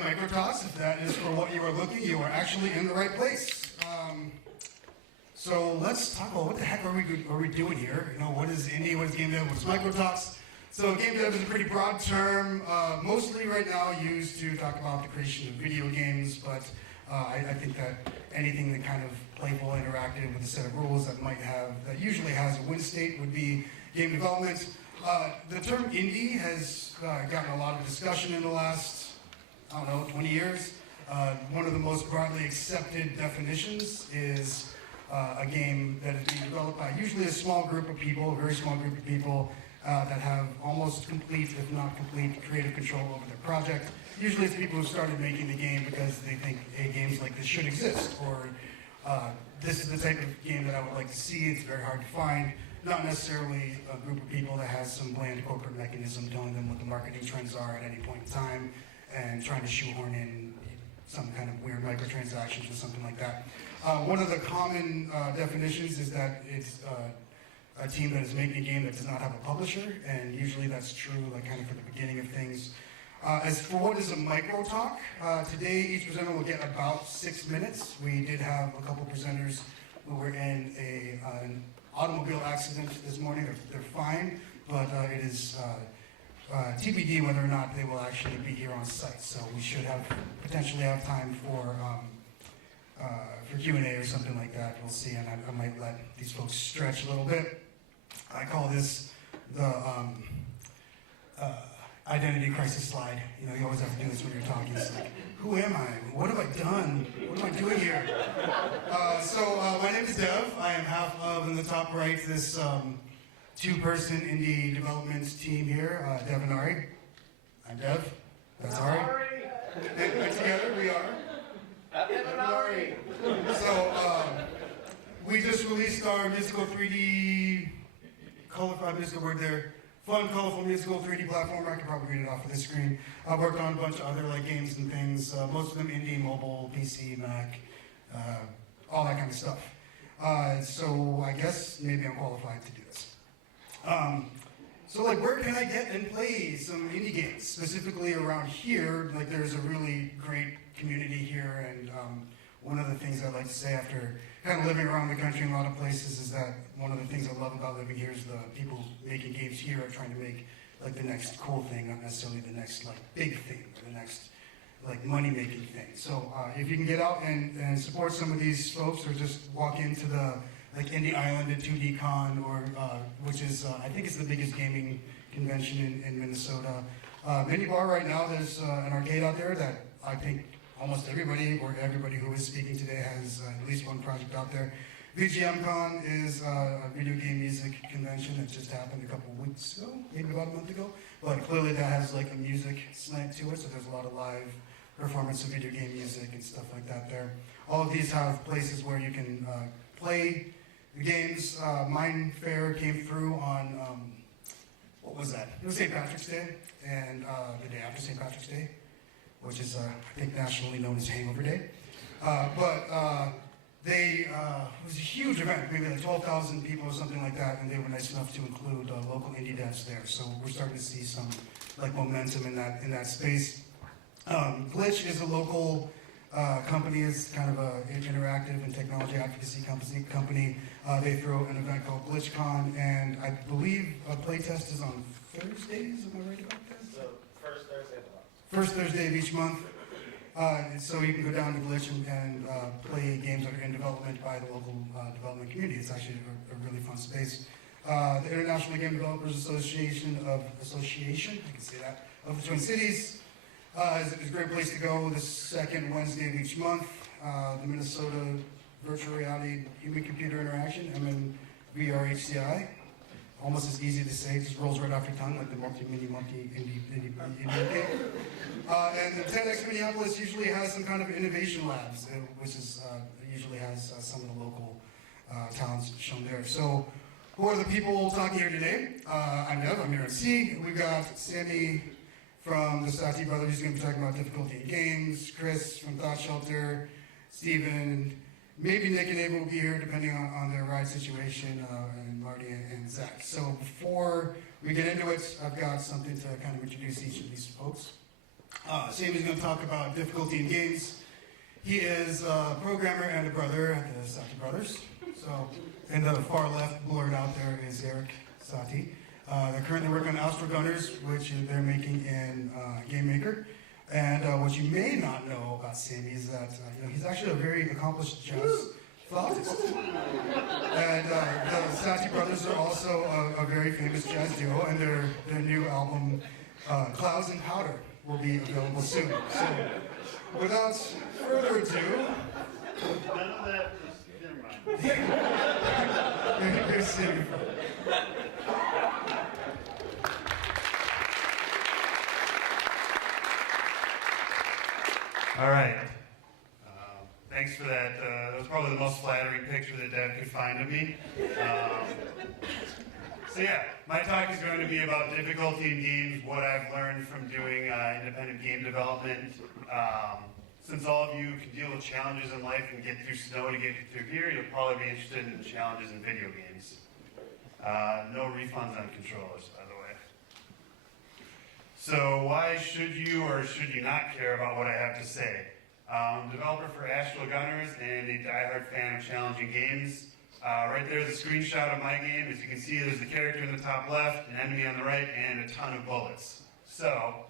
Microtalks. If that is for what you are looking, you are actually in the right place. So let's talk about what the heck are we doing here? You know, what is indie, what is game dev, what is Microtalks? So game dev is a pretty broad term, mostly right now used to talk about the creation of video games, but I think that anything that kind of playful, interactive with a set of rules that usually has a win state would be game development. The term indie has gotten a lot of discussion in the last, 20 years. One of the most broadly accepted definitions is a game that is being developed by usually a small group of people, a very small group of people that have almost complete, if not complete, creative control over their project. Usually it's people who started making the game because they think, hey, games like this should exist, or this is the type of game that I would like to see. It's very hard to find. Not necessarily a group of people that has some bland corporate mechanism telling them what the marketing trends are at any point in time and trying to shoehorn in some kind of weird microtransactions or something like that. One of the common definitions is that it's a team that is making a game that does not have a publisher, and usually that's true kind of for the beginning of things. As for what is a micro talk, today each presenter will get about 6 minutes. We did have a couple presenters who were in an automobile accident this morning. They're fine, but it is TBD whether or not they will actually be here on site. So we should potentially have time for Q&A or something like that. We'll see, and I might let these folks stretch a little bit. I call this the identity crisis slide. You know, you always have to do this when you're talking. It's like, who am I? What have I done? What am I doing here? My name is Dev. I am half of, in the top right, this two-person indie development team here, Dev and Ari. I'm Dev. That's Ari. And together we are Dev and Ari. So we just released our musical 3D, I missed the word there, fun, colorful musical 3D platformer. I could probably read it off of this screen. I've worked on a bunch of other games and things, most of them indie, mobile, PC, Mac, all that kind of stuff. So I guess maybe I'm qualified to do this. So where can I get and play some indie games? Specifically around here, there's a really great community here, and one of the things I like to say after kind of living around the country in a lot of places is that one of the things I love about living here is the people making games here are trying to make the next cool thing, not necessarily the next big thing or the next money-making thing. So if you can get out and support some of these folks, or just walk into the Indie Island at 2D Con, or which is I think it's the biggest gaming convention in Minnesota. Mini Bar right now, there's an arcade out there that I think almost everybody who is speaking today has at least one project out there. VGM Con is a video game music convention that just happened a couple weeks ago, maybe about a month ago. But clearly that has a music slant to it, so there's a lot of live performance of video game music and stuff like that there. All of these have places where you can play the games. Mine Fair came through on, what was that? It was St. Patrick's Day, and the day after St. Patrick's Day, which is, I think, nationally known as Hangover Day. It was a huge event, maybe 12,000 people or something like that, and they were nice enough to include local indie devs there. So we're starting to see some momentum in that space. Glitch is a local company, is kind of an interactive and technology advocacy company. They throw an event called GlitchCon, and I believe a playtest is on Thursdays. Am I right about that? So first Thursday of the month. First Thursday of each month. So you can go down to Glitch and play games that are in development by the local development community. It's actually a really fun space. The International Game Developers Association, I can say that, of the Twin Cities is a great place to go the second Wednesday of each month. The Minnesota Virtual Reality Human-Computer Interaction, MNVRHCI. Almost as easy to say, just rolls right off your tongue like the multi-mini monkey indie game. And the TEDx Minneapolis usually has some kind of innovation labs, which is usually has some of the local talents shown there. So who are the people talking here today? I'm Dev, I'm your MC. We've got Sammy from the Sati Brothers, who's going to be talking about difficulty in games, Chris from Thought Shelter, Steven, maybe Nick and Abel will be here depending on their ride situation, and Marty and Zach. So before we get into it, I've got something to kind of introduce each of these folks. Sammy's going to talk about difficulty in games. He is a programmer and a brother at the Sati brothers. So, in the far left blurred out there is Eric Sati. They're currently working on Astro Gunners, which they're making in Game Maker. And what you may not know about Sammy is that he's actually a very accomplished jazz flautist. And the Sati brothers are also a very famous jazz duo, and their new album, Clouds and Powder, will be available soon. So, without further ado, None of that was, never mind. here's Sammy. All right. Thanks for that. That was probably the most flattering picture that Deb could find of me. So yeah, my talk is going to be about difficulty in games, what I've learned from doing independent game development. Since all of you can deal with challenges in life and get through snow to get you through here, you'll probably be interested in challenges in video games. No refunds on controllers, by the way. So why should you or should you not care about what I have to say? I'm a developer for Astro Gunners and a diehard fan of challenging games. Right there's a screenshot of my game. As you can see, there's the character in the top left, an enemy on the right, and a ton of bullets. So,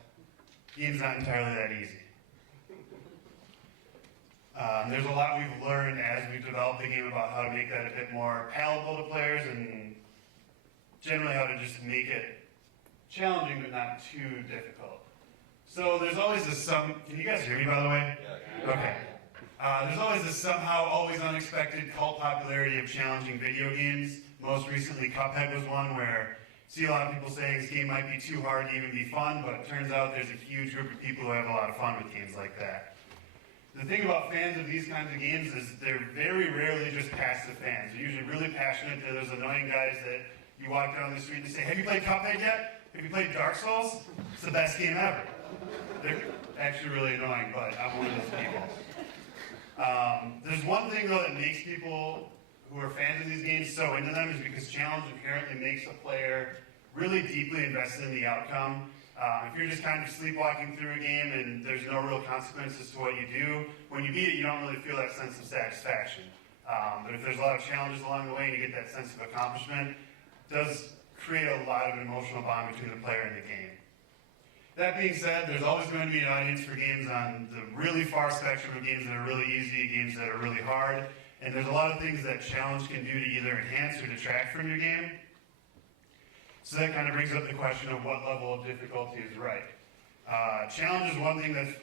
the game's not entirely that easy. There's a lot we've learned as we've developed the game about how to make that a bit more palatable to players and generally how to just make it challenging but not too difficult. So there's always this can you guys hear me by the way? Yeah. Okay. There's always this somehow always unexpected cult popularity of challenging video games. Most recently Cuphead was one where you see a lot of people saying this game might be too hard to even be fun, but it turns out there's a huge group of people who have a lot of fun with games like that. The thing about fans of these kinds of games is they're very rarely just passive fans. They're usually really passionate. They're those annoying guys that you walk down the street and say, have you played Cuphead yet? Have you played Dark Souls? It's the best game ever. They're actually really annoying, but I'm one of those people. There's one thing though that makes people who are fans of these games so into them is because challenge inherently makes a player really deeply invested in the outcome. If you're just kind of sleepwalking through a game and there's no real consequences to what you do, when you beat it, you don't really feel that sense of satisfaction. But if there's a lot of challenges along the way and you get that sense of accomplishment, it does create a lot of emotional bond between the player and the game. That being said, there's always going to be an audience for games on the really far spectrum of games that are really easy, games that are really hard, and there's a lot of things that challenge can do to either enhance or detract from your game. So that kind of brings up the question of what level of difficulty is right. Challenge is one thing that's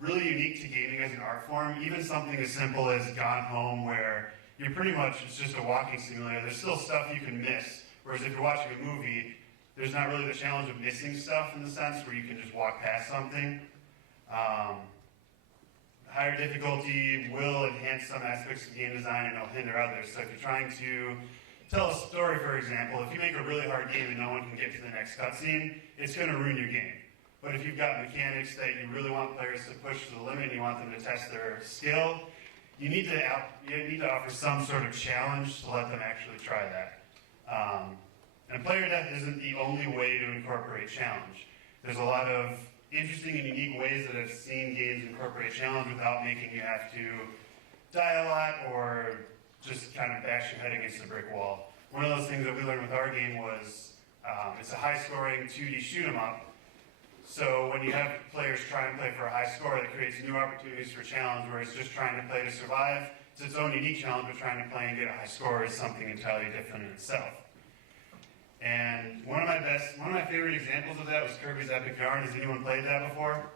really unique to gaming as an art form. Even something as simple as Gone Home, where you're pretty much, it's just a walking simulator. There's still stuff you can miss. Whereas if you're watching a movie, there's not really the challenge of missing stuff in the sense where you can just walk past something. Higher difficulty will enhance some aspects of game design and it'll hinder others. So if you're trying to tell a story, for example, if you make a really hard game and no one can get to the next cutscene, it's going to ruin your game. But if you've got mechanics that you really want players to push to the limit and you want them to test their skill, you need to offer some sort of challenge to let them actually try that. And player death isn't the only way to incorporate challenge. There's a lot of interesting and unique ways that I've seen games incorporate challenge without making you have to die a lot or just kind of bash your head against a brick wall. One of those things that we learned with our game was it's a high-scoring 2D shoot-'em-up. So when you have players try and play for a high score, that creates new opportunities for challenge, where it's just trying to play to survive. It's its own unique challenge, but trying to play and get a high score is something entirely different in itself. And one of my favorite examples of that was Kirby's Epic Yarn. Has anyone played that before?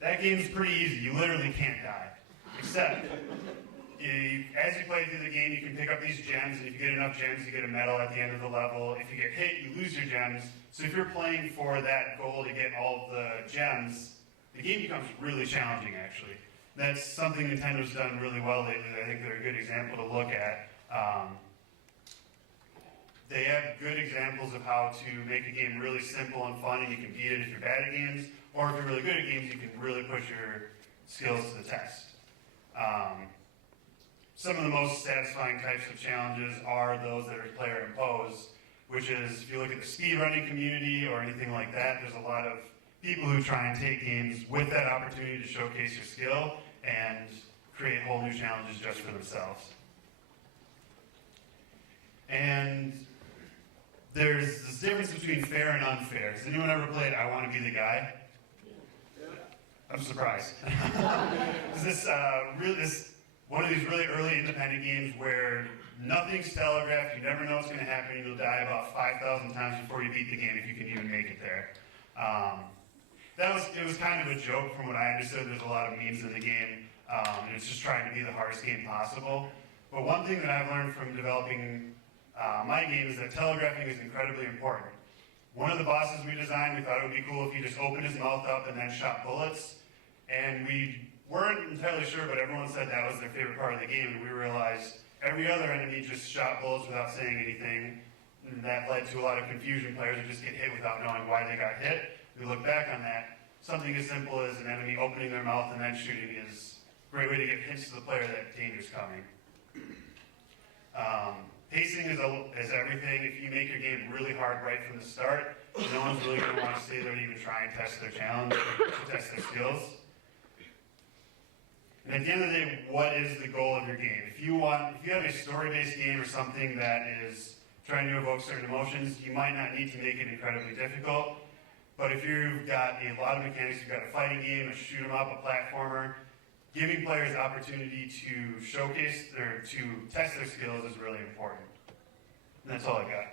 That game's pretty easy. You literally can't die. Except, as you play through the game, you can pick up these gems, and if you get enough gems, you get a medal at the end of the level. If you get hit, you lose your gems. So if you're playing for that goal to get all of the gems, the game becomes really challenging, actually. That's something Nintendo's done really well lately. I think they're a good example to look at. They have good examples of how to make a game really simple and fun, and you can beat it if you're bad at games, or if you're really good at games, you can really push your skills to the test. Some of the most satisfying types of challenges are those that are player imposed, which is, if you look at the speedrunning community or anything like that, there's a lot of people who try and take games with that opportunity to showcase your skill and create whole new challenges just for themselves. And there's this difference between fair and unfair. Has anyone ever played I Want to Be the Guy? I'm surprised. This one of these really early independent games where nothing's telegraphed, you never know what's going to happen, you'll die about 5,000 times before you beat the game if you can even make it there. It was kind of a joke from what I understood. There's a lot of memes in the game, and it's just trying to be the hardest game possible. But one thing that I've learned from developing my game is that telegraphing is incredibly important. One of the bosses we designed, we thought it would be cool if he just opened his mouth up and then shot bullets. And we weren't entirely sure, but everyone said that was their favorite part of the game. And we realized every other enemy just shot bullets without saying anything. And that led to a lot of confusion. Players would just get hit without knowing why they got hit. We look back on that. Something as simple as an enemy opening their mouth and then shooting is a great way to give hints to the player that danger's coming. Pacing is everything. If you make your game really hard right from the start, no one's really going to want to stay there to even try and test their challenge, or test their skills. And at the end of the day, what is the goal of your game? If you have a story-based game or something that is trying to evoke certain emotions, you might not need to make it incredibly difficult. But if you've got a lot of mechanics, you've got a fighting game, a shoot 'em up, a platformer, giving players the opportunity to showcase or to test their skills is really important. And that's all I got.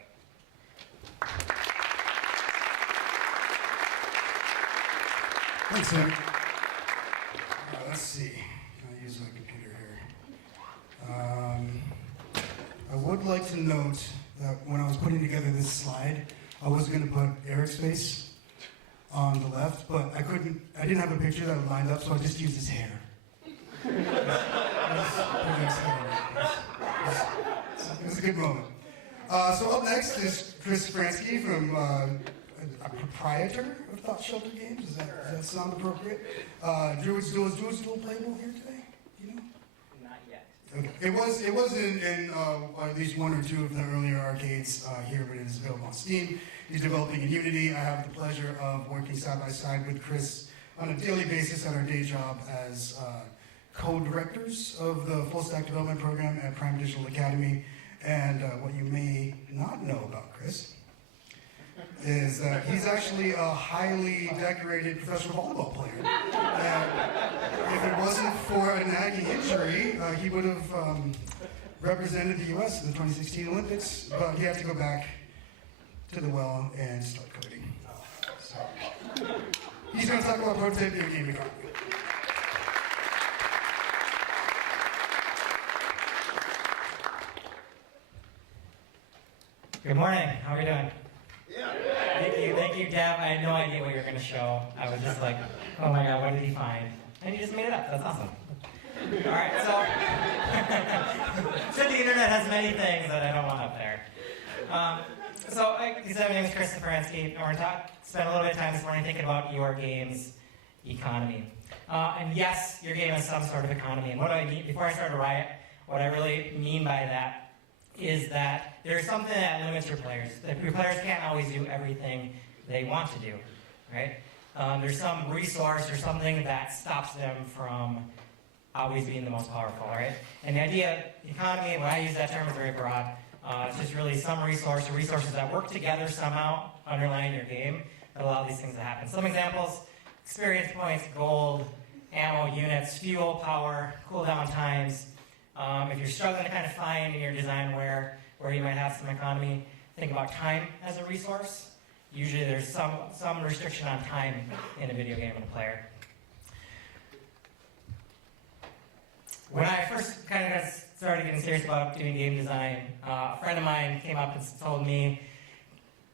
Thanks, Sam. Let's see. I'll use my computer here. I would like to note that when I was putting together this slide, I was going to put Eric's face on the left, but I didn't have a picture that lined up, so I just used his hair. It was a good moment. So up next is Chris Fransky from a proprietor of Thought Shelter Games. Does that sound appropriate? Druid's Duel playable here today? You know? Not yet. Okay. It was in at least one or two of the earlier arcades here, but it is available on Steam. He's developing in Unity. I have the pleasure of working side by side with Chris on a daily basis at our day job as co-directors of the full stack development program at Prime Digital Academy. And what you may not know about Chris is that he's actually a highly decorated professional volleyball player. And if it wasn't for a nagging injury, he would have represented the U.S. in the 2016 Olympics, but he had to go back to the well and start coding. So he's going to talk about prototype video game economy. Good morning. How are you doing? Yeah. Thank you, Deb. I had no idea what you were going to show. I was just like, oh my God, what did he find? And you just made it up. That's awesome. All right, so the internet has many things that I don't want up there. So like you said, my name is Chris Fransky, and we're going to spend a little bit of time this morning thinking about your game's economy. And yes, your game has some sort of economy. And what do I mean? Before I start a riot, what I really mean by that is that there's something that limits your players. That your players can't always do everything they want to do, right? There's some resource or something that stops them from always being the most powerful, right? And the idea, economy, when I use that term, is very broad. It's just really some resource or resources that work together somehow underlying your game that allow these things to happen. Some examples: experience points, gold, ammo, units, fuel, power, cooldown times. If you're struggling to kind of find in your design where you might have some economy, think about time as a resource. Usually there's some restriction on time in a video game with a player. When I first kind of started getting serious about doing game design, a friend of mine came up and told me,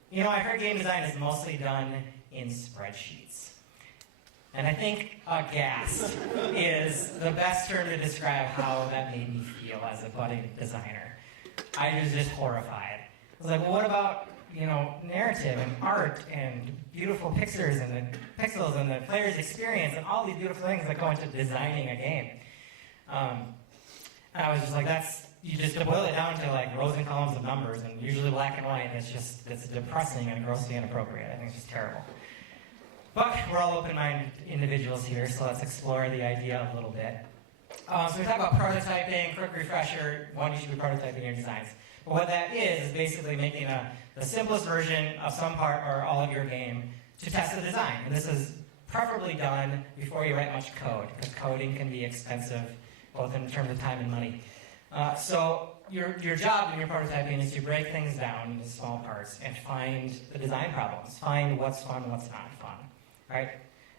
you know, I heard game design is mostly done in spreadsheets. And I think aghast is the best term to describe how that made me feel as a budding designer. I was just horrified. I was like, well, what about, you know, narrative and art and beautiful pictures and the pixels and the player's experience and all these beautiful things that go into designing a game? And I was just like, you just boil it down to like rows and columns of numbers and usually black and white, and it's depressing and grossly inappropriate. I think it's just terrible. But we're all open-minded individuals here, so let's explore the idea a little bit. So we talk about prototyping, quick refresher, one, you should be prototyping your designs. But what that is basically making the simplest version of some part or all of your game to test the design. And this is preferably done before you write much code, because coding can be expensive, both in terms of time and money. So your job in your prototyping is to break things down into small parts and find the design problems. Find what's fun, what's not fun, right?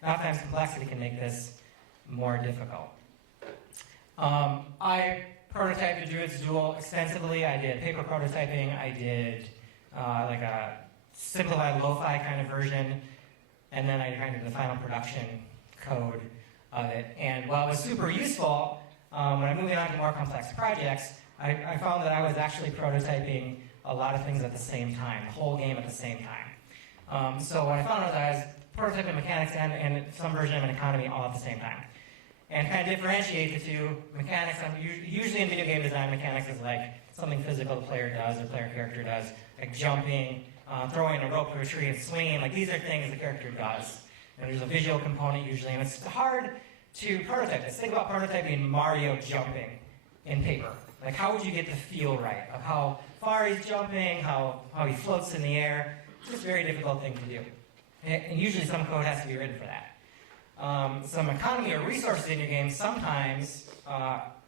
Oftentimes complexity can make this more difficult. I prototyped Druid's Duel extensively. I did paper prototyping. I did like a simplified lo-fi kind of version. And then I kind of did the final production code of it. And while it was super useful, when I'm moving on to more complex projects, I found that I was actually prototyping a lot of things at the same time, the whole game at the same time. So what I found was I was prototyping mechanics and some version of an economy all at the same time. And kind of differentiate the two. Mechanics, usually in video game design, mechanics is like something physical the player does or player character does, like jumping, throwing a rope to a tree and swinging. Like these are things the character does. And there's a visual component usually, and it's hard to prototype this. Think about prototyping Mario jumping in paper. Like how would you get the feel right of how far he's jumping, how he floats in the air? It's just a very difficult thing to do. And usually some code has to be written for that. Some economy or resources in your game sometimes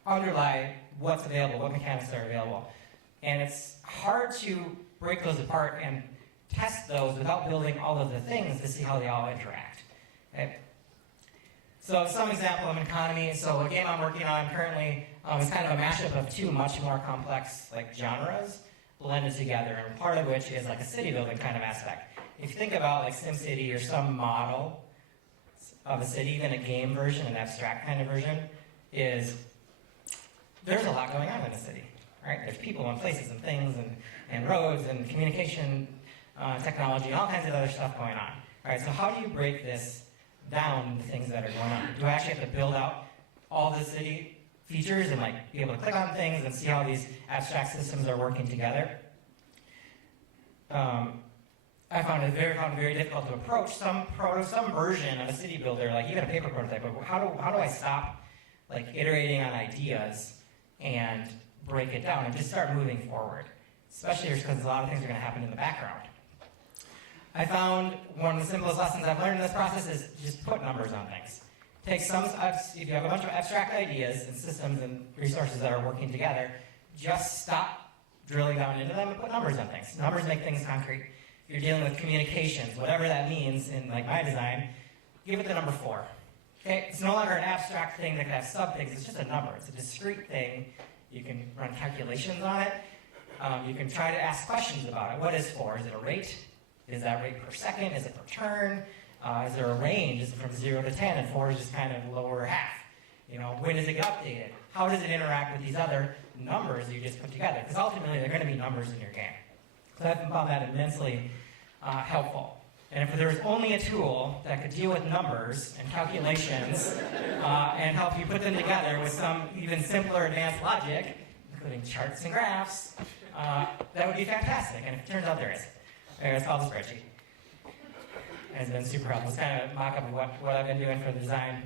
underlie what's available, what mechanics are available. And it's hard to break those apart and test those without building all of the things to see how they all interact. Okay? So some example of an economy. So a game I'm working on currently is kind of a mashup of two much more complex like genres blended together, and part of which is like a city building kind of aspect. If you think about like SimCity or some model of a city, even a game version, an abstract kind of version, is there's a lot going on in a city, right? There's people and places and things and roads and communication technology and all kinds of other stuff going on, right? So how do you break this down into things that are going on? Do I actually have to build out all the city features and like be able to click on things and see how these abstract systems are working together? I found it very difficult to approach some version of a city builder, like even a paper prototype. But how do I stop like iterating on ideas and break it down and just start moving forward? Especially because a lot of things are going to happen in the background. I found one of the simplest lessons I've learned in this process is just put numbers on things. Take if you have a bunch of abstract ideas and systems and resources that are working together, just stop drilling down into them and put numbers on things. Numbers make things concrete. If you're dealing with communications, whatever that means in like my design, give it the number 4. Okay? It's no longer an abstract thing that can have sub-things. It's just a number. It's a discrete thing. You can run calculations on it. You can try to ask questions about it. What is 4? Is it a rate? Is that rate per second? Is it per turn? Is there a range? Is it from 0 to 10? And 4 is just kind of lower half. You know, when does it get updated? How does it interact with these other numbers you just put together? Because ultimately, they're going to be numbers in your game. So I found that immensely helpful. And if there was only a tool that could deal with numbers and calculations and help you put them together with some even simpler advanced logic, including charts and graphs, that would be fantastic. And it turns out there is. It's called a spreadsheet. And it's been super helpful. It's kind of a mock-up of what I've been doing for the design.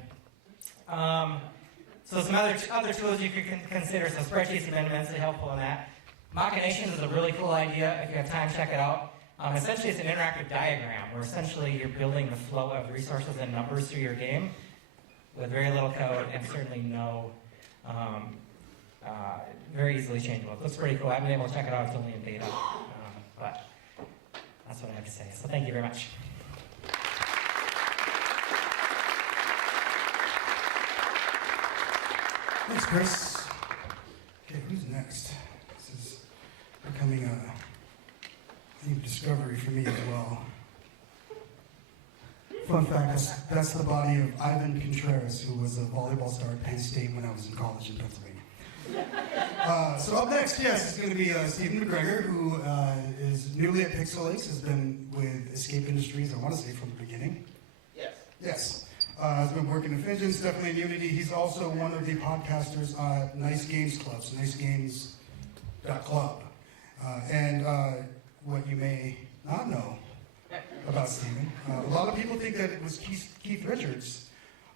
So some other tools you could consider. So spreadsheets have been immensely helpful in that. Machinations is a really cool idea. If you have time, check it out. Essentially, it's an interactive diagram where essentially you're building the flow of resources and numbers through your game with very little code and certainly no, very easily changeable. It looks pretty cool. I haven't been able to check it out. It's only in beta. But that's what I have to say. So thank you very much. Thanks, Chris. Okay, who's next? This is becoming a deep discovery for me as well. Fun fact, that's the body of Ivan Contreras, who was a volleyball star at Penn State when I was in college in Pennsylvania. So up next, yes, it's going to be Stephen McGregor, who is newly at Pixelates, has been with Escape Industries, I want to say, from the beginning. Yes. Yes. Has been working in Fingens, definitely in Unity. He's also one of the podcasters at Nice Games Club, so nicegames.club. And what you may not know about Steven. A lot of people think that it was Keith Richards,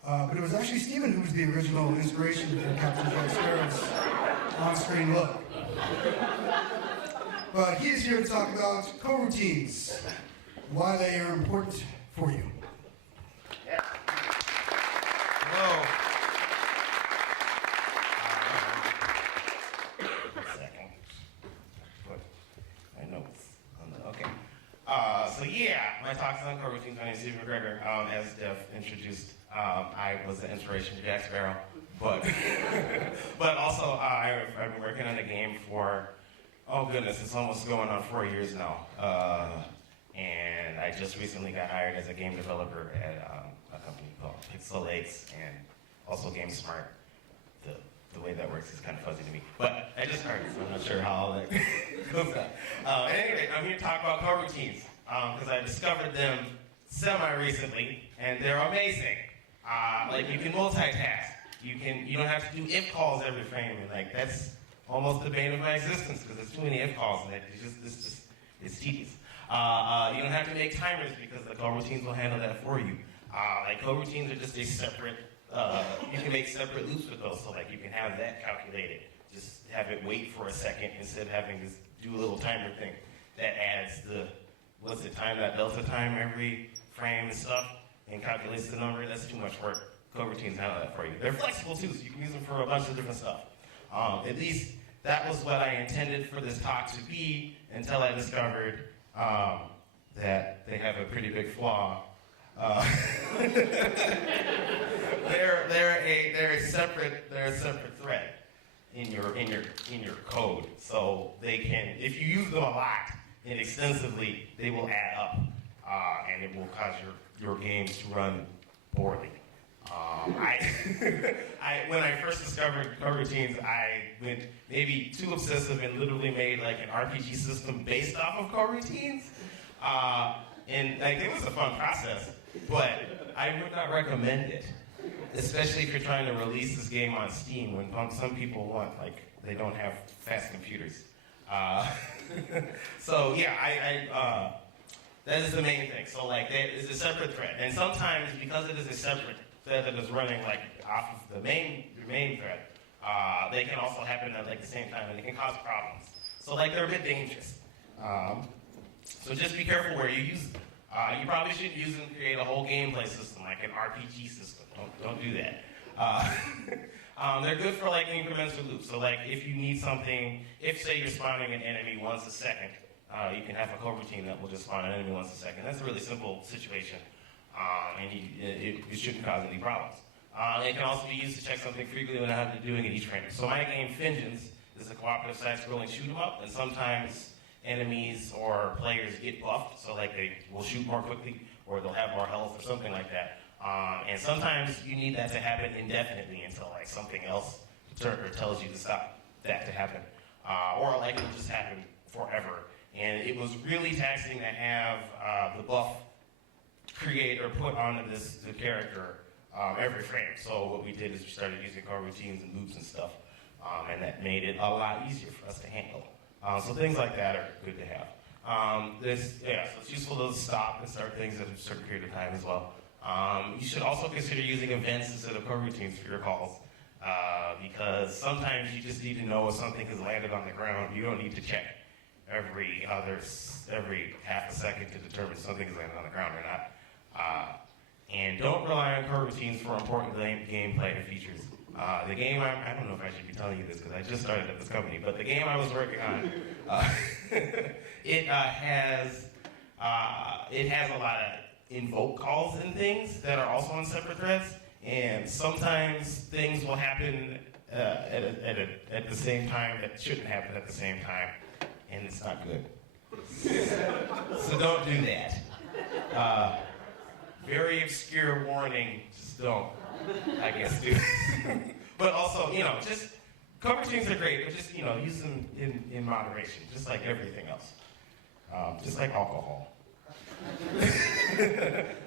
but it was actually Steven who was the original inspiration for Captain Jack Sparrow's on-screen look. But he is here to talk about coroutines, why they are important for you. Hello. Second. Put my notes on the, okay. So yeah, my talk's on coroutines. My name is Stephen McGregor. As Dev introduced, I was the inspiration to Jack Sparrow, but but also I've been working on a game for, oh goodness, it's almost going on 4 years now. And I just recently got hired as a game developer at a company called Pixel Lakes and also Game Smart. The way that works is kind of fuzzy to me. But I just started, so I'm not sure how all that goes on. Anyway, I'm here to talk about coroutines because I discovered them semi-recently, and they're amazing. Like you can multitask. You don't have to do if calls every frame, and like that's almost the bane of my existence because there's too many if calls, and it's tedious. You don't have to make timers because the coroutines will handle that for you. Like coroutines are just a separate. You can make separate loops with those, so like you can have that calculated. Just have it wait for a second instead of having to do a little timer thing. That adds that delta time every frame and stuff, and calculates the number. That's too much work. Coroutines handle that for you. They're flexible too, so you can use them for a bunch of different stuff. At least that was what I intended for this talk to be until I discovered that they have a pretty big flaw. They're a separate thread in your code. So they can, if you use them a lot and extensively, they will add up, and it will cause your games to run poorly. When I first discovered coroutines, I went maybe too obsessive and literally made like an RPG system based off of coroutines. And like it was a fun process, but I would not recommend it, especially if you're trying to release this game on Steam when some people want, like, they don't have fast computers. So yeah, that is the main thing. So like, that is a separate thread, and sometimes because it is a separate thread that is running like off of the main thread, they can also happen at like the same time, and they can cause problems. So like, they're a bit dangerous. So just be careful where you use them. You probably shouldn't use them to create a whole gameplay system, like an RPG system. Don't do that. They're good for like incremental loops. So like if you need something, if say you're spawning an enemy once a second, you can have a coroutine that will just spawn an enemy once a second. That's a really simple situation, and it shouldn't cause any problems. It can also be used to check something frequently without having to do it in each frame. So my game, Fingens, is a cooperative side-scrolling shoot-'em-up, and sometimes enemies or players get buffed, so like they will shoot more quickly, or they'll have more health, or something like that. And sometimes you need that to happen indefinitely until like something else tells you to stop that to happen, or like it'll just happen forever. And it was really taxing to have the buff create or put onto the character every frame. So what we did is we started using coroutines and loops and stuff, and that made it a lot easier for us to handle. So things like that are good to have. So it's useful to stop and start things at a certain period of time as well. You should also consider using events instead of coroutines for your calls, because sometimes you just need to know if something has landed on the ground. You don't need to check every half a second to determine if something has landed on the ground or not. And don't rely on coroutines for important gameplay features. The game, I don't know if I should be telling you this because I just started at this company, but the game I was working on, it has a lot of invoke calls and things that are also on separate threads, and sometimes things will happen at the same time that shouldn't happen at the same time, and it's not good. So don't do that. Very obscure warning, just don't, I guess, do. But also, just coroutines are great, but just, use them in moderation, just like everything else. Just like alcohol.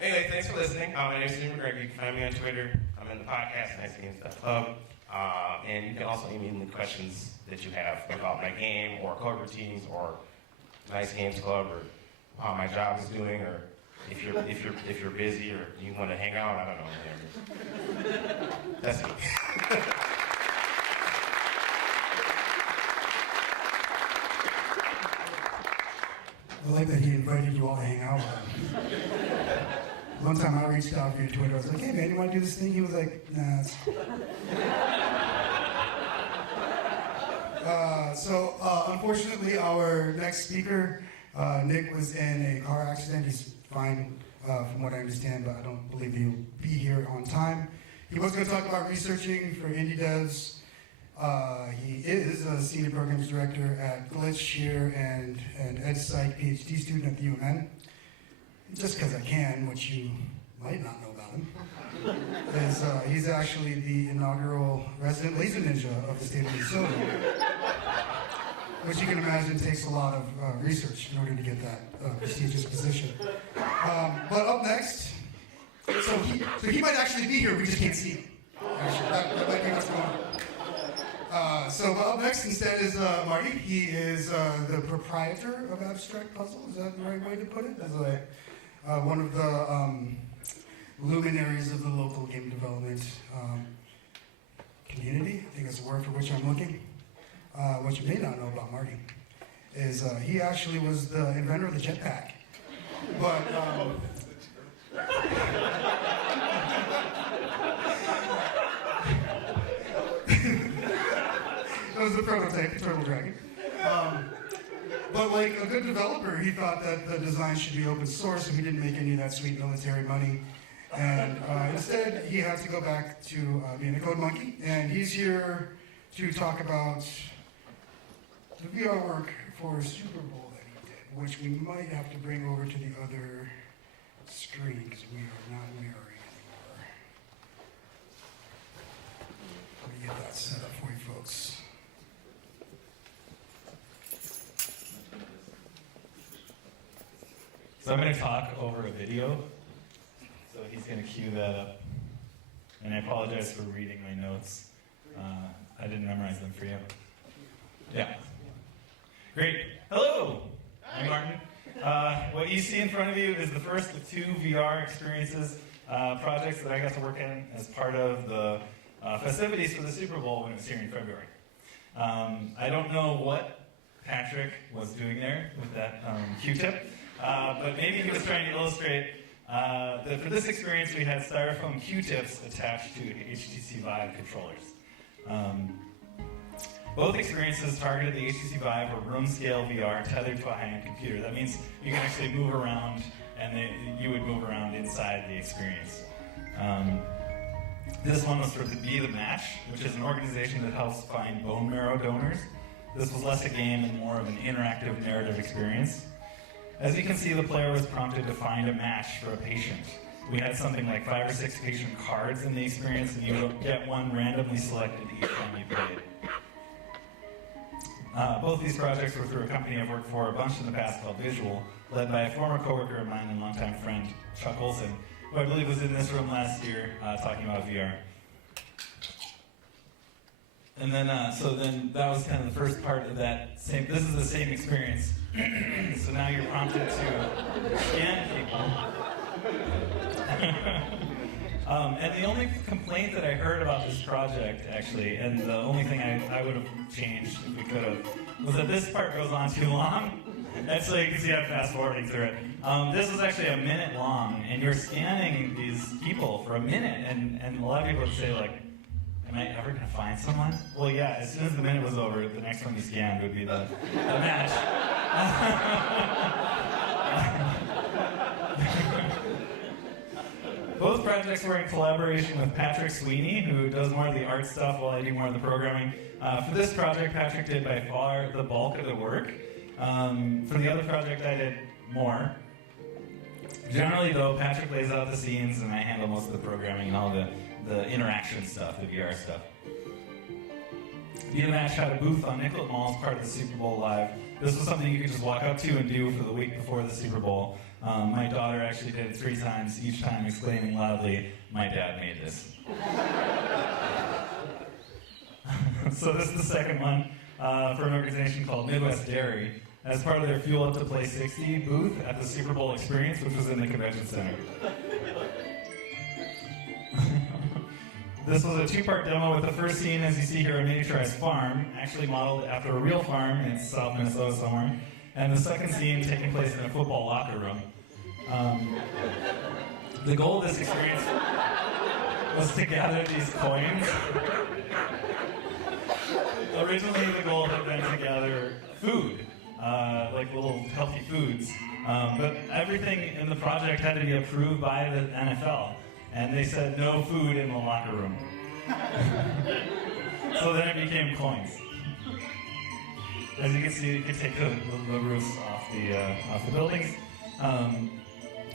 Anyway, thanks for listening. My name is Stephen McGregor. You can find me on Twitter. I'm in the podcast, Nice Games Club. And you can also email me questions that you have about my game or coroutines or Nice Games Club or how my job is doing or if you're busy or you want to hang out, I don't know. Whatever. That's it. I like that he invited you all to hang out with him. One time I reached out via Twitter. I was like, hey man, you want to do this thing? He was like, nah, it's cool. Unfortunately, our next speaker, Nick, was in a car accident. He's fine, from what I understand, but I don't believe he'll be here on time. He was going to talk about researching for indie devs. He is a senior programs director at Glitch here and an EdSci PhD student at the UMN. Just because I can, which you might not know about him, is he's actually the inaugural resident laser ninja of the state of Minnesota, which you can imagine takes a lot of research in order to get that prestigious position. But up next, so he might actually be here, we just can't see him. Actually, that might be what's going on. So up next instead is Marty. He is the proprietor of Abstract Puzzle. Is that the right way to put it? As one of the luminaries of the local game development community. I think that's the word for which I'm looking. What you may not know about Marty is he actually was the inventor of the jetpack. But that was the prototype, the Turtle Dragon. But like a good developer, he thought that the design should be open source, so he didn't make any of that sweet military money. And instead, he had to go back to being a code monkey. And he's here to talk about the VR work for Super Bowl that he did, which we might have to bring over to the other screen because we are not mirroring anymore. Let me get that set up for you folks. So I'm going to talk over a video. So he's going to cue that up. And I apologize for reading my notes. I didn't memorize them for you. Yeah. Great. Hello. I'm Martin. What you see in front of you is the first of two VR experiences, projects that I got to work in as part of the festivities for the Super Bowl when it was here in February. I don't know what Patrick was doing there with that Q-tip. But maybe he was trying to illustrate that for this experience we had styrofoam Q-tips attached to HTC Vive controllers. Both experiences targeted the HTC Vive or room-scale VR tethered to a high-end computer. That means you can actually move around, and you would move around inside the experience. This one was for the Be The Match, which is an organization that helps find bone marrow donors. This was less a game and more of an interactive narrative experience. As you can see, the player was prompted to find a match for a patient. We had something like 5 or 6 patient cards in the experience, and you would get one randomly selected each time you played. Both these projects were through a company I've worked for a bunch in the past called Visual, led by a former coworker of mine and longtime friend, Chuck Olson, who I believe was in this room last year talking about VR. And then, that was kind of the first part of that same, this is the same experience. So now you're prompted to scan people. And the only complaint that I heard about this project, actually, and the only thing I would have changed if we could have, was that this part goes on too long. And so you can see I'm fast forwarding through it. This was actually a minute long, and you're scanning these people for a minute, and a lot of people would say, like, am I ever going to find someone? Well, yeah, as soon as the minute was over, the next one you scanned would be the match. Both projects were in collaboration with Patrick Sweeney, who does more of the art stuff while I do more of the programming. For this project, Patrick did by far the bulk of the work. For the other project, I did more. Generally, though, Patrick lays out the scenes, and I handle most of the programming and all the interaction stuff, the VR stuff. Be The Match had a booth on Nicollet Mall as part of the Super Bowl Live. This was something you could just walk up to and do for the week before the Super Bowl. My daughter actually did it 3 times, each time exclaiming loudly, "My dad made this." So this is the second one for an organization called Midwest Dairy. as part of their Fuel Up to Play 60 booth at the Super Bowl Experience, which was in the convention center. This was a two-part demo with the first scene, as you see here, a miniaturized farm, actually modeled after a real farm in South Minnesota somewhere, and the second scene taking place in a football locker room. The goal of this experience was to gather these coins. Originally, the goal had been to gather food, like little healthy foods, but everything in the project had to be approved by the NFL, and they said no food in the locker room. So then it became coins. As you can see, you can take the roofs off the buildings.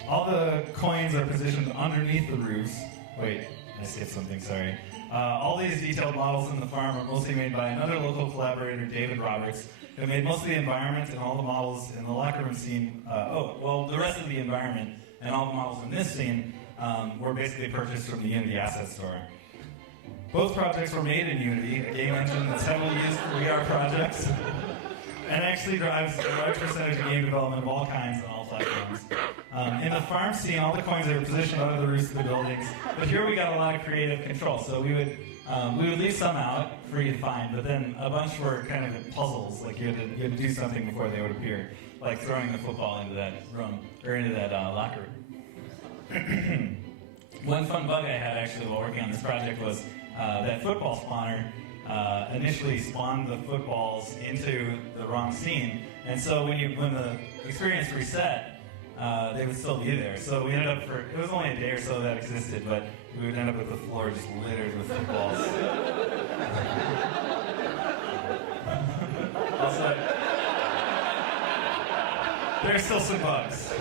All the coins are positioned underneath the roofs. Wait, I skipped something, sorry. All these detailed models in the farm are mostly made by another local collaborator, David Roberts, who made most of the environment and all the models in the locker room scene. The rest of the environment and all the models in this scene were basically purchased from the Unity Asset Store. Both projects were made in Unity, a game engine that's heavily used for VR projects, and actually drives a large percentage of game development of all kinds on all platforms. In the farm scene, all the coins are positioned under the roofs of the buildings, but here we got a lot of creative control. So we would leave some out for you to find, but then a bunch were kind of puzzles, like you had to do something before they would appear, like throwing the football into that room, or into that locker room. One fun bug I had actually while working on this project was that football spawner initially spawned the footballs into the wrong scene, and so when the experience reset, they would still be there. So we ended up it was only a day or so that existed, but we would end up with the floor just littered with footballs. Also, there's still some bugs.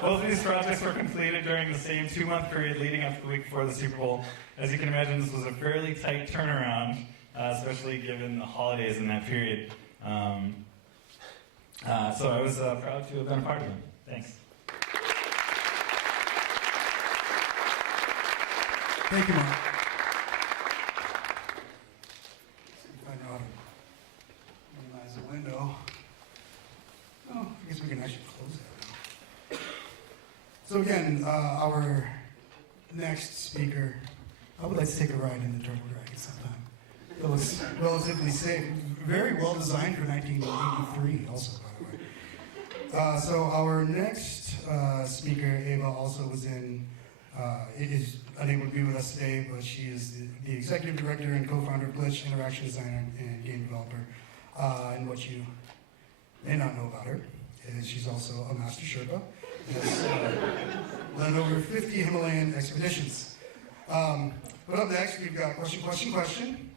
Both of these projects were completed during the same 2-month period leading up to the week before the Super Bowl. As you can imagine, this was a fairly tight turnaround, especially given the holidays in that period. So I was proud to have been a part of them. Thanks. Thank you, Mark. If I know how to minimize the window. Oh, I guess we can actually close that now. So again, our next speaker, I would like to take a ride in the Turtle Dragon sometime. It was relatively safe. Very well designed for 1983 also, by the way. So our next speaker, Ava, also was is unable to be with us today, but she is the executive director and co-founder of Glitch, interaction designer and game developer. And what you may not know about her is she's also a master Sherpa. Has led over 50 Himalayan expeditions. But up next, we've got question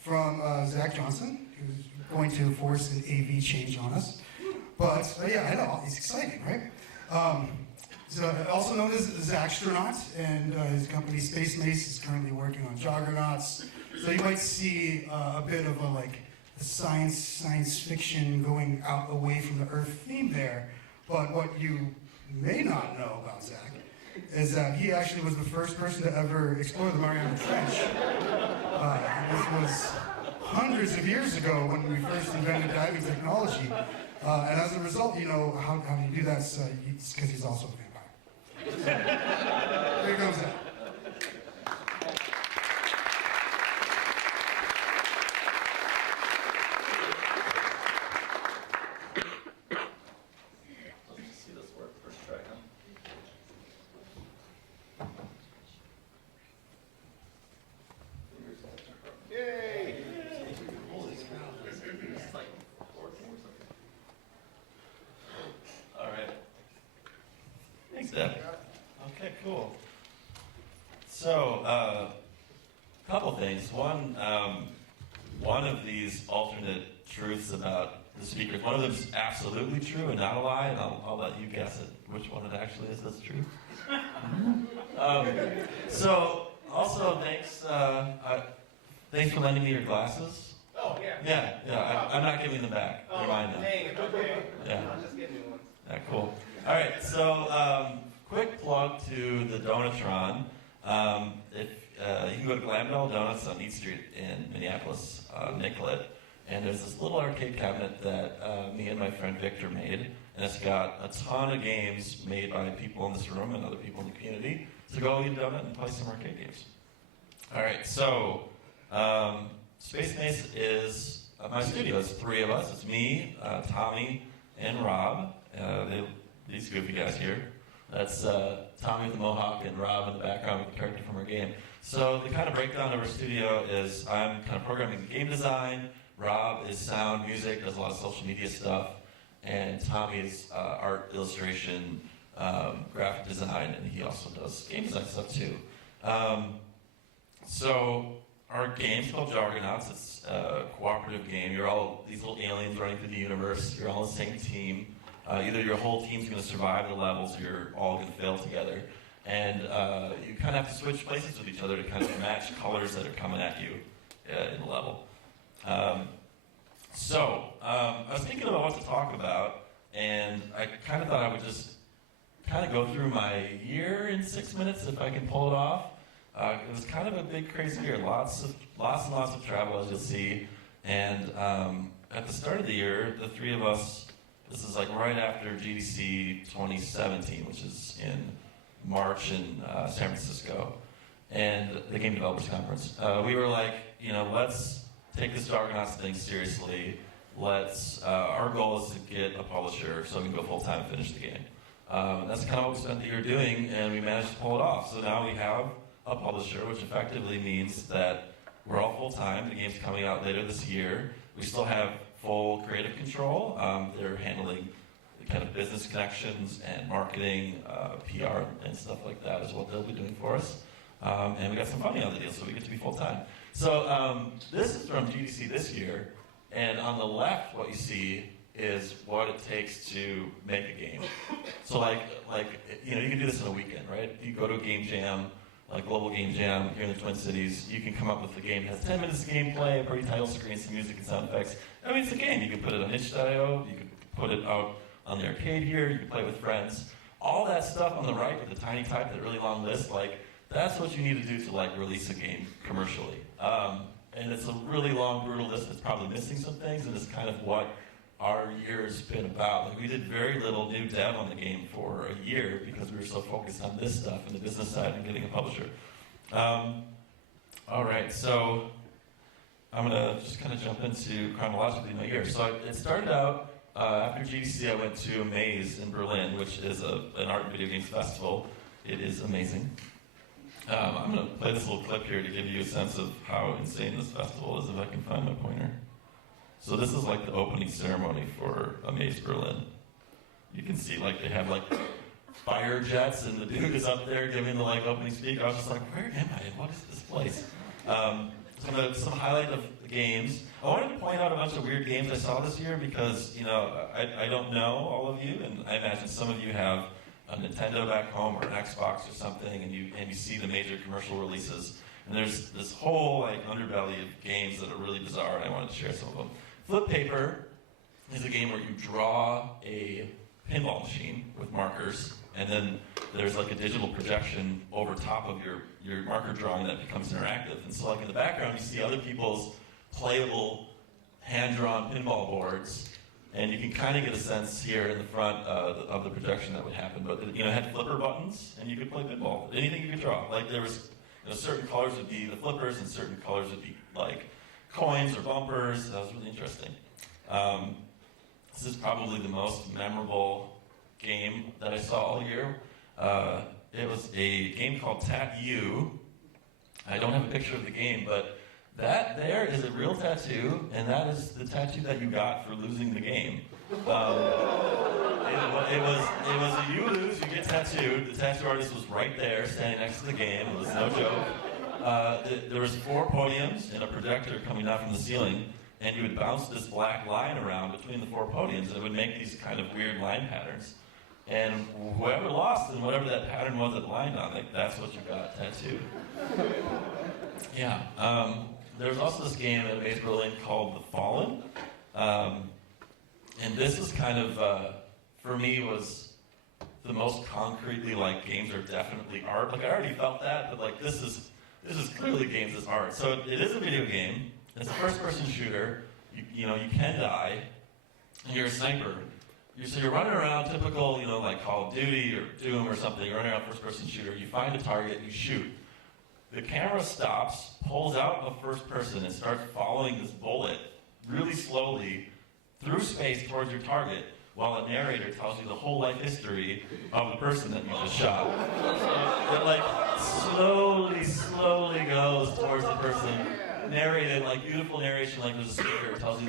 from Zach Johnson, who's going to force an AV change on us. But yeah, I know, it's exciting, right? So also known as Zachstronaut, and his company Space Mace is currently working on Juggernauts. So you might see a bit of a science fiction going out away from the Earth theme there. But what you may not know about Zach is that he actually was the first person to ever explore the Mariana Trench. This was hundreds of years ago when we first invented diving technology. And as a result, you know, how do you do that? It's because he's also a vampire. Here goes that. Okay, cool. So, couple things. One of these alternate truths about the speakers, one of them is absolutely true and not a lie, and I'll let you guess it, which one it actually is that's true. So, also, thanks for lending me your glasses. Oh, yeah. Yeah, I'm not giving them back. They're mine now. Dang, okay. Yeah. I'll just get new ones. Yeah, cool. All right, so quick plug to the Donutron. If you can go to Glamdell Donuts on East Street in Minneapolis, Nicollet, and there's this little arcade cabinet that me and my friend Victor made, and it's got a ton of games made by people in this room and other people in the community. So go eat a donut and play some arcade games. All right, so Space Mace is my studio. It's three of us. It's me, Tommy, and Rob. These goofy guys here. That's Tommy with the mohawk and Rob in the background with the character from our game. So the kind of breakdown of our studio is I'm kind of programming game design, Rob is sound, music, does a lot of social media stuff, and Tommy is art, illustration, graphic design, and he also does game design stuff too. So our game's called Jargonauts. It's a cooperative game. You're all these little aliens running through the universe. You're all on the same team. Either your whole team's going to survive the levels, or you're all going to fail together. And you kind of have to switch places with each other to kind of match colors that are coming at you in the level. So I was thinking about what to talk about, and I kind of thought I would just kind of go through my year in 6 minutes if I can pull it off. It was kind of a big, crazy year. Lots and lots of travel, as you'll see. And at the start of the year, the three of us, this is like right after GDC 2017, which is in March in San Francisco, and the Game Developers Conference. We were like, let's take this Jargonauts thing seriously. Our goal is to get a publisher so we can go full-time and finish the game. That's kind of what we spent the year doing, and we managed to pull it off. So now we have a publisher, which effectively means that we're all full-time. The game's coming out later this year. We still have full creative control. They're handling the kind of business connections and marketing, PR, and stuff like that is what they'll be doing for us. And we got some funding on the deal, so we get to be full-time. So this is from GDC this year, and on the left, what you see is what it takes to make a game. So you can do this in a weekend, right? You go to a game jam, like Global Game Jam here in the Twin Cities, you can come up with a game that has 10 minutes of gameplay, a pretty title screen, some music and sound effects. I mean, it's a game. You can put it on itch.io, you can put it out on the arcade here, you can play with friends. All that stuff on the right with the tiny type, that really long list, that's what you need to do to release a game commercially. And it's a really long, brutal list that's probably missing some things, and it's kind of what our year's been about. We did very little new dev on the game for a year because we were so focused on this stuff and the business side and getting a publisher. All right, so I'm gonna just kind of jump into chronologically my year. So it started out after GDC. I went to Maze in Berlin, which is an art and video games festival. It is amazing. I'm gonna play this little clip here to give you a sense of how insane this festival is, if I can find my pointer. So this is the opening ceremony for Amaze Berlin. You can see they have fire jets, and the dude is up there giving the opening speak. I was just like, where am I? What is this place? Some highlight of the games. I wanted to point out a bunch of weird games I saw this year because I don't know all of you, and I imagine some of you have a Nintendo back home or an Xbox or something, and you see the major commercial releases. And there's this whole underbelly of games that are really bizarre, and I wanted to share some of them. Flip Paper is a game where you draw a pinball machine with markers, and then there's a digital projection over top of your marker drawing that becomes interactive. And so in the background, you see other people's playable hand-drawn pinball boards, and you can kind of get a sense here in the front of the projection that would happen. But it had flipper buttons, and you could play pinball. Anything you could draw. There was certain colors would be the flippers, and certain colors would be coins or bumpers. That was really interesting. This is probably the most memorable game that I saw all year. It was a game called Tattoo. I don't have a picture of the game, but that there is a real tattoo, and that is the tattoo that you got for losing the game. It was a you lose, you get tattooed. The tattoo artist was right there, standing next to the game. It was no joke. There was 4 podiums and a projector coming down from the ceiling, and you would bounce this black line around between the 4 podiums, and it would make these kind of weird line patterns. And whoever lost and whatever that pattern was it lined on, that's what you got tattooed. Yeah. There was also this game at Maze Berlin called The Fallen. And this was kind of, for me, was the most concretely like games are definitely art. Like I already felt that, but like this is clearly games as art. So it is a video game. It's a first-person shooter. You can die. And you're a sniper. So you're running around, typical, like Call of Duty or Doom or something. You're running around first-person shooter. You find a target, you shoot. The camera stops, pulls out a first person, and starts following this bullet really slowly through space towards your target, while a narrator tells you the whole life history of the person that you just shot. So it like slowly goes towards the person. Narrated, like beautiful narration, like there's a speaker tells you,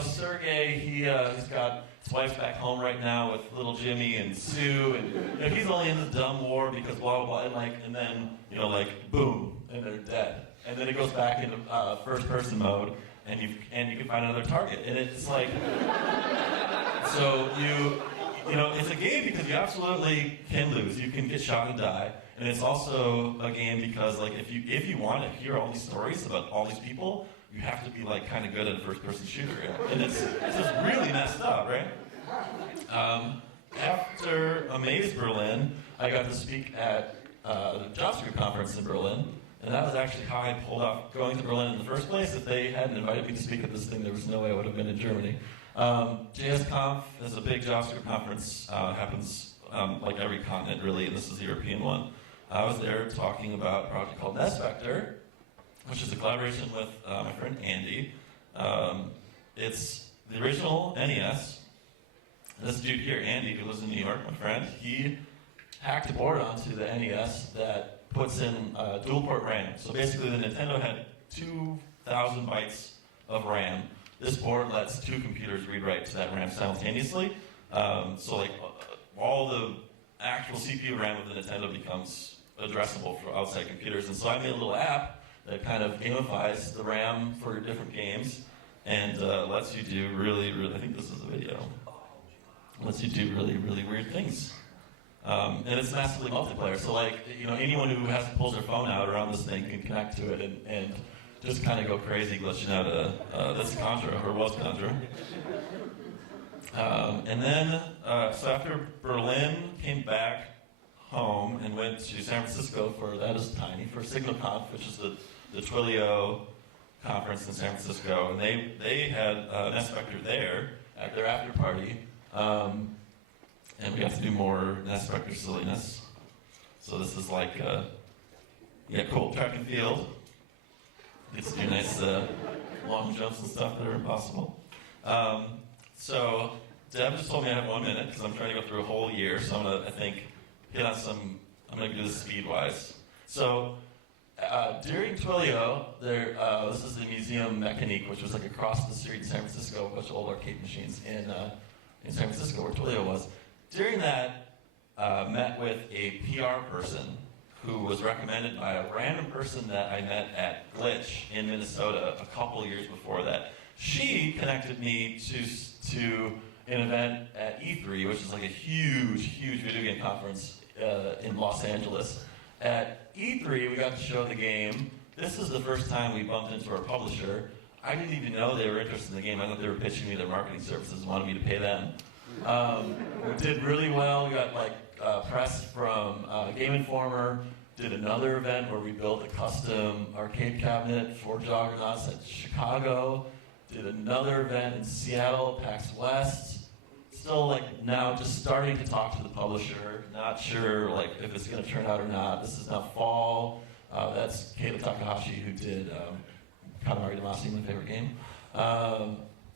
Sergey, he's got his wife back home right now with little Jimmy and Sue, and he's only in the dumb war because blah blah blah, and then boom, and they're dead, and then it goes back into first person mode, and you can find another target, and it's like, so it's a game because you absolutely can lose, you can get shot and die. And it's also a game because, like, if you want to hear all these stories about all these people, you have to be like kind of good at a first-person shooter, and it's just really messed up, right? After Amaze Berlin, I got to speak at the JavaScript conference in Berlin, and that was actually how I pulled off going to Berlin in the first place. If they hadn't invited me to speak at this thing, there was no way I would have been in Germany. JSConf is a big JavaScript conference. Happens like every continent, really, and this is the European one. I was there talking about a project called NestVector, which is a collaboration with my friend Andy. It's the original NES. This dude here, Andy, who lives in New York, my friend, he hacked a board onto the NES that puts in dual port RAM. So basically the Nintendo had 2,000 bytes of RAM. This board lets two computers read write to that RAM simultaneously. So like all the actual CPU RAM of the Nintendo becomes addressable for outside computers. And so I made a little app that kind of gamifies the RAM for different games and lets you do really, I think this is a video, lets you do really, really weird things. And it's massively multiplayer. So like, anyone who pulls their phone out around this thing can connect to it and just kind of go crazy glitching out that's Contra, or was Contra. And then, so after Berlin, came back home and went to San Francisco that is tiny, for SignalConf, which is the Twilio conference in San Francisco. And they had NestVector there at their after party. And we got to do more NestVector silliness. So this is like, cool, track and field. Gets to do nice long jumps and stuff that are impossible. So Deb just told me I have 1 minute because I'm trying to go through a whole year. So I'm going to, hit on I'm going to do this speed-wise. So during Twilio, this is the Museum Mécanique, which was like across the street in San Francisco, a bunch of old arcade machines in San Francisco where Twilio was. During that, met with a PR person who was recommended by a random person that I met at Glitch in Minnesota a couple years before that. She connected me to an event at E3, which is like a huge video game conference in Los Angeles. At E3, we got to show the game. This is the first time we bumped into our publisher. I didn't even know they were interested in the game. I thought they were pitching me their marketing services, wanted me to pay them. We did really well. We got press from Game Informer. Did another event where we built a custom arcade cabinet for Juggernauts at Chicago. Did another event in Seattle, PAX West. Still now just starting to talk to the publisher. Not sure if it's going to turn out or not. This is now fall. That's Keita Takahashi who did Katamari Damacy, my favorite game.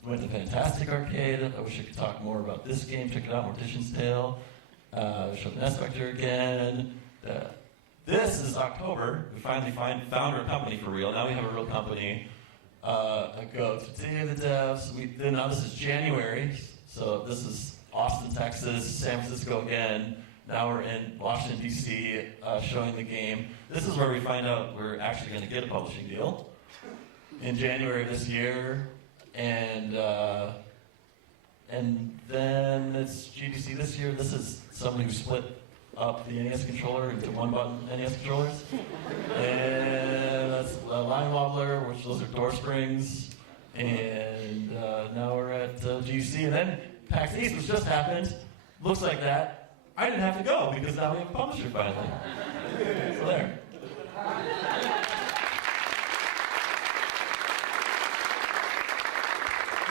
Went to Fantastic Arcade. I wish I could talk more about this game. Check it out, Mortician's Tale. Showed NestVector again. This is October. We finally found our company for real. Now we have a real company. I go to Day of the Devs. Now this is January. So this is Austin, Texas, San Francisco again. Now we're in Washington, D.C., showing the game. This is where we find out we're actually going to get a publishing deal in January of this year. And then it's GDC this year. This is somebody who split up the NES controller into one-button NES controllers. And that's Line Wobbler, which those are door springs. And now we're at GDC. And then PAX East, which just happened, looks like that. I didn't have to go because now we have a publisher finally. So there.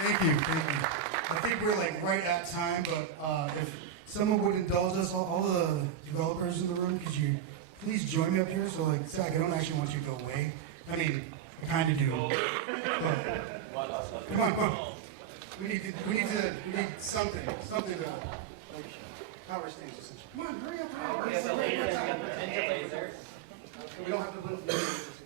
Thank you. I think we're like right at time, but if someone would indulge us, all the developers in the room, could you please join me up here? So like, Zach, I don't actually want you to go away. I mean, I kind of do. But, come on. We need something to like power stage. Come on, hurry up. We don't have to live.